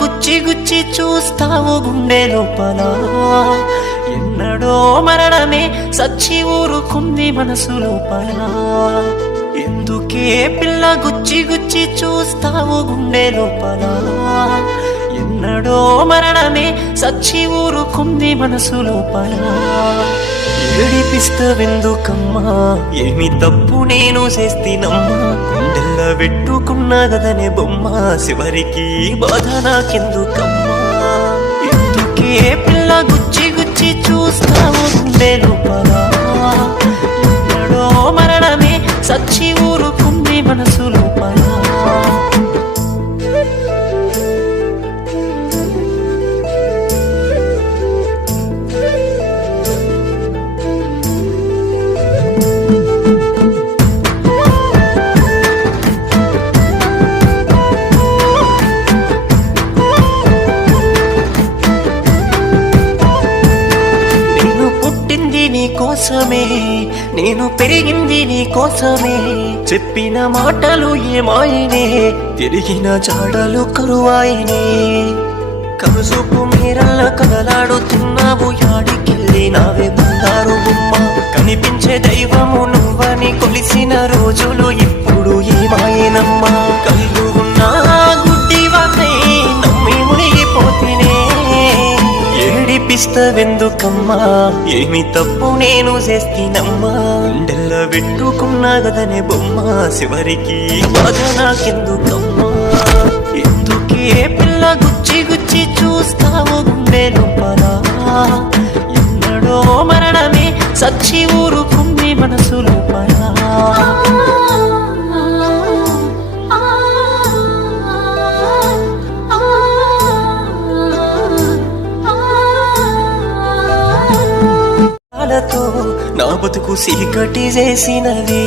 గుచ్చి గుచ్చి చూస్తావు గుండె లోపల, ఎన్నడో మరణమే సచ్చి ఊరుకుంది మనసు లోపల. ఎందుకే పిల్ల గుచ్చి గుచ్చి చూస్తావు గుండె లోపల, ఎన్నడో మరణమే సచ్చి ఊరుకుంది మనసు లోపల. ఏడిపిస్తావెందుకమ్మా, ఏమి తప్పు నేను చేస్తినమ్మా, గుండెల్లో పెట్టుకున్న గదనే బొమ్మ, చివరికి బాధ నాకెందుకమ్మా. ఎందుకే పిల్ల గుచ్చి గుచ్చి చూస్తావు గుండె లోపల, ఎన్నడో మరణమే సచ్చి ఊరుకుంది మనసు లోపల. నీ కోసమే, నేను పెరిగింది నీ కోసమే, చెప్పిన మాటలు ఏమాయనే, తిరిగిన జాడలు కరువాయనే. కనుసూపు మీరల్ల కదలాడుతున్నావు, యాడికెళ్ళి నావే బంగారు బొమ్మ, కనిపించే దైవము నువ్వని కొలిసిన రోజులు ఇప్పుడు ఏమాయనమ్మా. కళ్ళు ఉన్నా గుడ్డివాణ్ణై నమ్మి మునిగిపోతేనే, ఏడిపిస్తావెందుకమ్మా, ఏమి తప్పు నేను చేస్తినమ్మా, గుండెల్లో పెట్టుకున్న గదనే బొమ్మ, చివరికి బాధ నాకెందుకమ్మా. ఎందుకే పిల్ల గుచ్చి గుచ్చి చూస్తావు గుండె లోపల, ఎన్నడో మరణమే సచ్చి ఊరుకుంది మనసు లోపల. నా బతుకు సీకటి చేసినవి,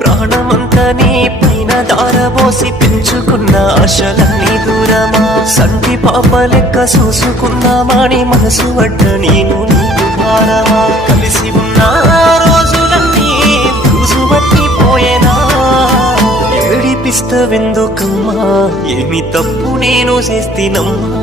ప్రాణమంతా నీ పైన దారబోసి పెంచుకున్న ఆశలన్నీ దూరమా, సంటి పాప లెక్క చూసుకున్నామాని మనసు వడ్డ నేను నీకు భారమా. కలిసి ఉన్న రోజులన్నీ బూజు పట్టిపోయేనా, ఏడిపిస్తావెందుకమ్మా, ఏమి తప్పు నేను చేస్తినమ్మా.